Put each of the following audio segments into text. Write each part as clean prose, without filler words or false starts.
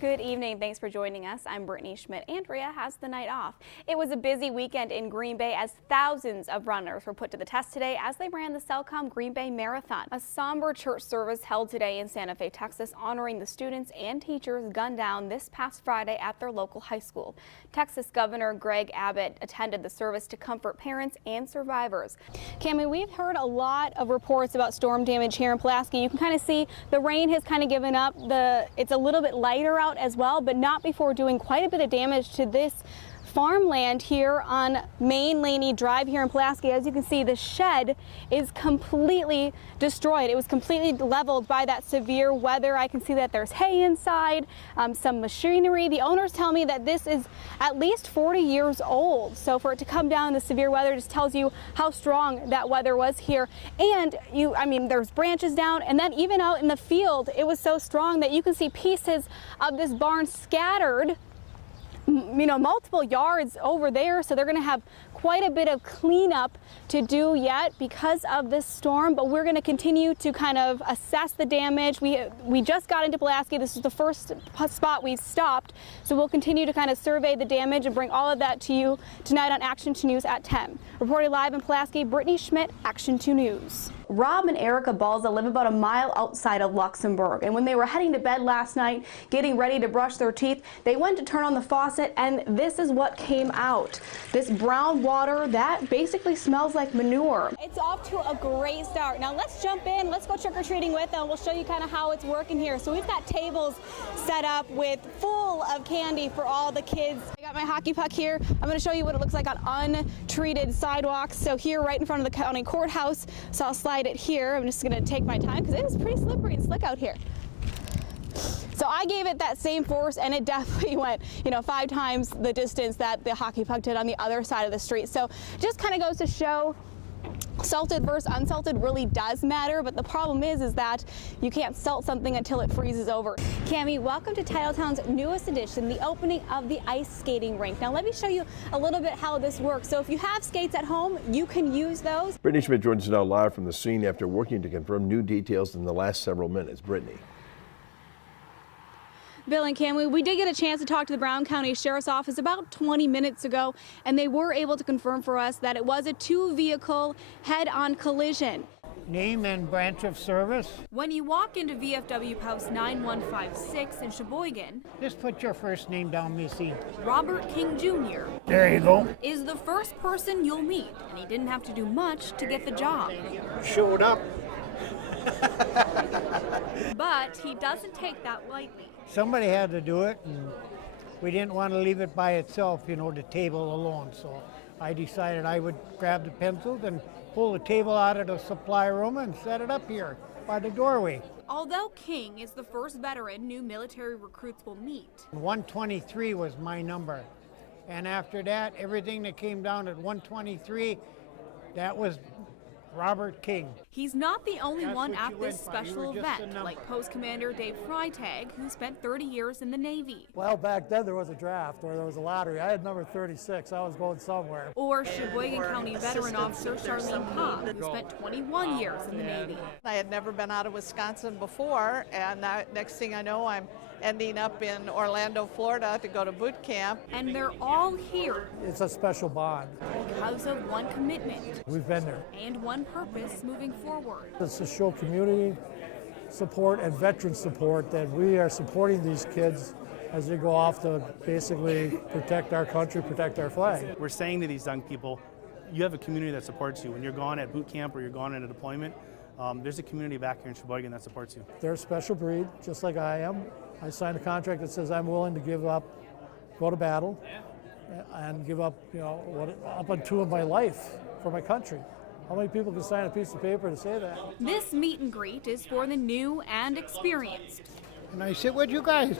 Good evening. Thanks for joining us. I'm Brittany Schmidt. Andrea has the night off. It was a busy weekend in Green Bay as thousands of runners were put to the test today as they ran the Cellcom Green Bay Marathon. A somber church service held today in Santa Fe, Texas, honoring the students and teachers gunned down this past Friday at their local high school. Texas Governor Greg Abbott attended the service to comfort parents and survivors. Cammie, we've heard a lot of reports about storm damage here in Pulaski. You can kind of see the rain has kind of given up. It's a little bit lighter out as well, but not before doing quite a bit of damage to this farmland here on Main Laney Drive here in Pulaski. As you can see, the shed is completely destroyed. It was completely leveled by that severe weather. I can see that there's hay inside, some machinery. The owners tell me that this is at least 40 years old. So for it to come down in the severe weather just tells you how strong that weather was here. And there's branches down, and then even out in the field, it was so strong that you can see pieces of this barn scattered multiple yards over there. So they're going to have quite a bit of cleanup to do yet because of this storm, but we're going to continue to kind of assess the damage. We just got into Pulaski. This is the first spot we've stopped, so we'll continue to kind of survey the damage and bring all of that to you tonight on Action 2 News at 10. Reporting live in Pulaski, Brittany Schmidt, Action 2 News. Rob and Erica Balza live about a mile outside of Luxembourg, and when they were heading to bed last night, getting ready to brush their teeth, they went to turn on the faucet, and this is what came out. This brown water that basically smells like manure. It's off to a great start. Now let's jump in, let's go trick-or-treating with them. We'll show you kind of how it's working here. So we've got tables set up with full of candy for all the kids. I got my hockey puck here. I'm going to show you what it looks like on untreated sidewalks. So here right in front of the county courthouse, so I'll slide it here. I'm just going to take my time because it is pretty slippery and slick out here. So I gave it that same force, and it definitely went, 5 times the distance that the hockey puck did on the other side of the street. So just kind of goes to show salted versus unsalted really does matter, but the problem is that you can't salt something until it freezes over. Cammie, welcome to Titletown's newest edition, the opening of the ice skating rink. Now let me show you a little bit how this works. So if you have skates at home, you can use those. Brittany Schmidt joins us now live from the scene after working to confirm new details in the last several minutes. Brittany. Bill and Cammie, we did get a chance to talk to the Brown County Sheriff's Office about 20 minutes ago, and they were able to confirm for us that it was a 2-vehicle head-on collision. Name and branch of service. When you walk into VFW House 9156 in Sheboygan, Just put your first name down, Missy. Robert King Jr. There you go. is the first person you'll meet, and he didn't have to do much to get the job. Showed up. But he doesn't take that lightly. Somebody had to do it, and we didn't want to leave it by itself, the table alone. So I decided I would grab the pencils and pull the table out of the supply room and set it up here by the doorway. Although King is the first veteran new military recruits will meet, 123 was my number. And after that, everything that came down at 123, that was Robert King. he's not the only That's one what at you this went by. You special were just a event, number. like Post Commander Dave Freitag, who spent 30 years in the Navy, Well, back then there was a draft or there was a lottery. I had number 36. I was going somewhere. or Sheboygan County veteran officer Charlene Cobb, who spent 21 years in the Navy. I had never been out of Wisconsin before, and next thing I know, I'm ending up in Orlando, Florida to go to boot camp. And they're all here It's a special bond. because of one commitment We've been there. and one purpose moving forward. It's to show community support and veteran support that we are supporting these kids as they go off to basically protect our country, protect our flag. We're saying to these young people, you have a community that supports you. When you're gone at boot camp or you're gone in a deployment, there's a community back here in Sheboygan that supports you. They're a special breed, just like I am. I signed a contract that says I'm willing to give up, go to battle, and give up, up unto my life for my country. How many people can sign a piece of paper to say that? This meet and greet is for the new and experienced, And I sit with you guys.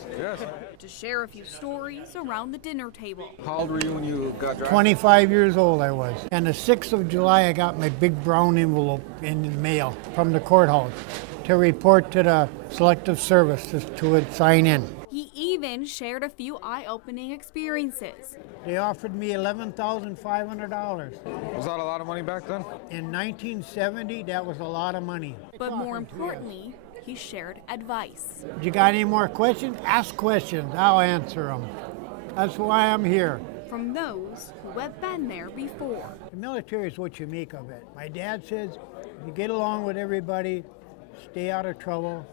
to share a few stories around the dinner table. How old were you when you got drafted? 25 years old I was. And the 6th of July, I got my big brown envelope in the mail from the courthouse to report to the selective service to sign in. He even shared a few eye-opening experiences. They offered me $11,500. Was that a lot of money back then? In 1970, that was a lot of money. But more importantly, he shared advice. You got any more questions? Ask questions. I'll answer them. That's why I'm here. From those who have been there before. The military is what you make of it. My dad says, you get along with everybody, stay out of trouble,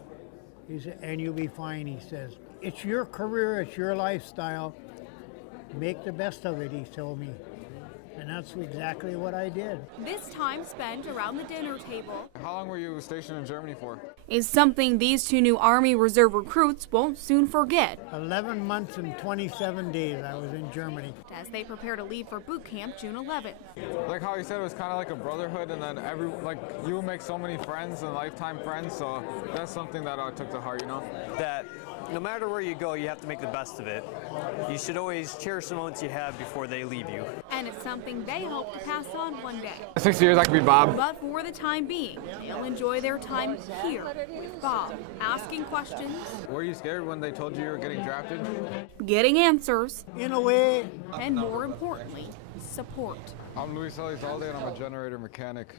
and you'll be fine, he says. It's your career, it's your lifestyle. Make the best of it, he told me. And that's exactly what I did. This time spent around the dinner table. How long were you stationed in Germany for? Is something these two new Army Reserve recruits won't soon forget. 11 months and 27 days I was in Germany. As they prepare to leave for boot camp June 11th. Like how you said, it was kind of like a brotherhood, and then you make so many friends and lifetime friends, so that's something that I took to heart, you know? That no matter where you go, you have to make the best of it. You should always cherish the moments you have before they leave you. And it's something they hope to pass on one day. 6 years I could be Bob. But for the time being, they'll enjoy their time here with Bob, asking questions. Were you scared when they told you you were getting drafted? Getting answers. In a way. And more importantly, support. I'm Luis Elizalde, and I'm a generator mechanic.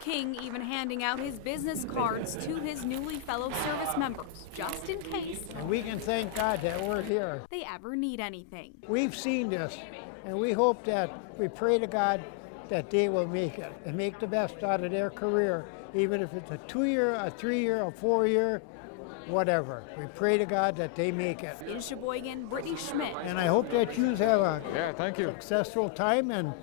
King even handing out his business cards to his newly fellow service members, just in case. And we can thank God that we're here. They ever need anything. We've seen this, and we hope that, we pray to God that they will make it and make the best out of their career, even if it's a 2-year, a 3-year, a 4-year, whatever. We pray to God that they make it. In Sheboygan, Brittany Schmidt. And I hope that you have a Thank you. successful time, and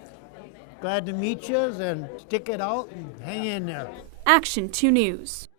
glad to meet you, and stick it out and hang in there. Action 2 News.